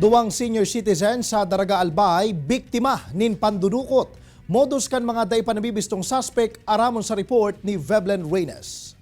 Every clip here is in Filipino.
Duwang senior citizen sa Daraga Albay, biktima nin pandunukot. Modus kan mga day panabibistong suspect aramon sa report ni Veblen Reynes.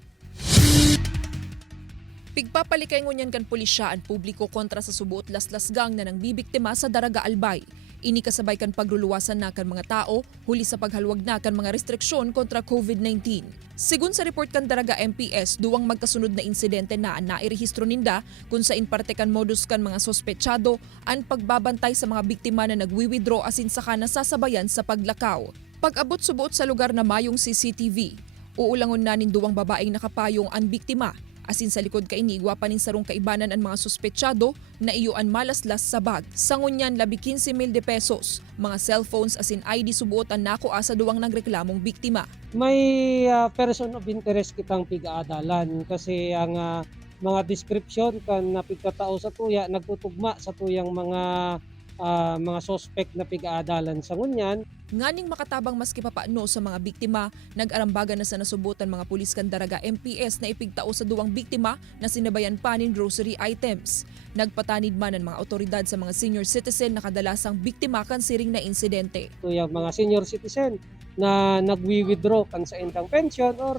Pigpapalikay ngunyan kan pulisyaan publiko kontra sa subuot laslasgang na nang bibiktima sa Daraga Albay. Ini kasabay kan pagluluwasan na kan mga tao, huli sa paghalwag na kan mga restriksyon kontra COVID-19. Sigun sa report kan Daraga MPS, duwang magkasunod na insidente na nairehistro ninda kung sa parte kan modus kan mga sospechado ang pagbabantay sa mga biktima na nagwi-withdraw asin saka nasasabayan sa paglakaw. Pag-abot subuot sa lugar na mayong CCTV, uulangon na nin duwang babaeng nakapayong ang biktima. Asin sa likod kainigwa pa nin sarong kaibanan ang mga sospechado na iyoan malaslas sa bag. Sa ngunyan, 15,000 pesos, mga cellphones asin ID subuot ang nakuha sa duwang nagreklamong biktima. May person of interest kitang pigaadalan kasi ang mga description kan napigkatao sa tuya nagtutugma sa tuyang mga suspect na pigaadalan sa ngunyan. Nganing makatabang maski papaano sa mga biktima, nag-arambagan na sa nasubutan mga pulis kan Daraga MPS na ipigtao sa duwang biktima na sinabayan pa nin grocery items. Nagpatanid man ang mga otoridad sa mga senior citizen na kadalasang biktima kan siring na insidente. Tuyang mga senior citizen na nagwi-withdraw kan sa intang pension or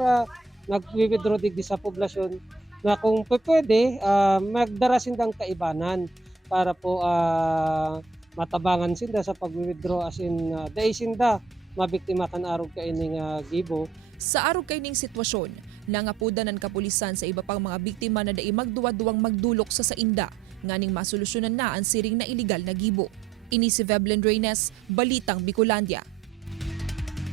nagwi-withdraw digdi sa poblasyon na kung pwede magdara sindang kaibanan para po matabangan sinda sa pag-withdraw as in dahil sinda mabiktima kan arog kaining gibo. Sa arog kaining sitwasyon, nangapudan ng kapulisan sa iba pang mga biktima na dai magduwa-duwang magdulok sa sainda, nganing masolusyonan na ang siring na iligal na gibo. Ini si Veblen Reynes, Balitang Bicolandia.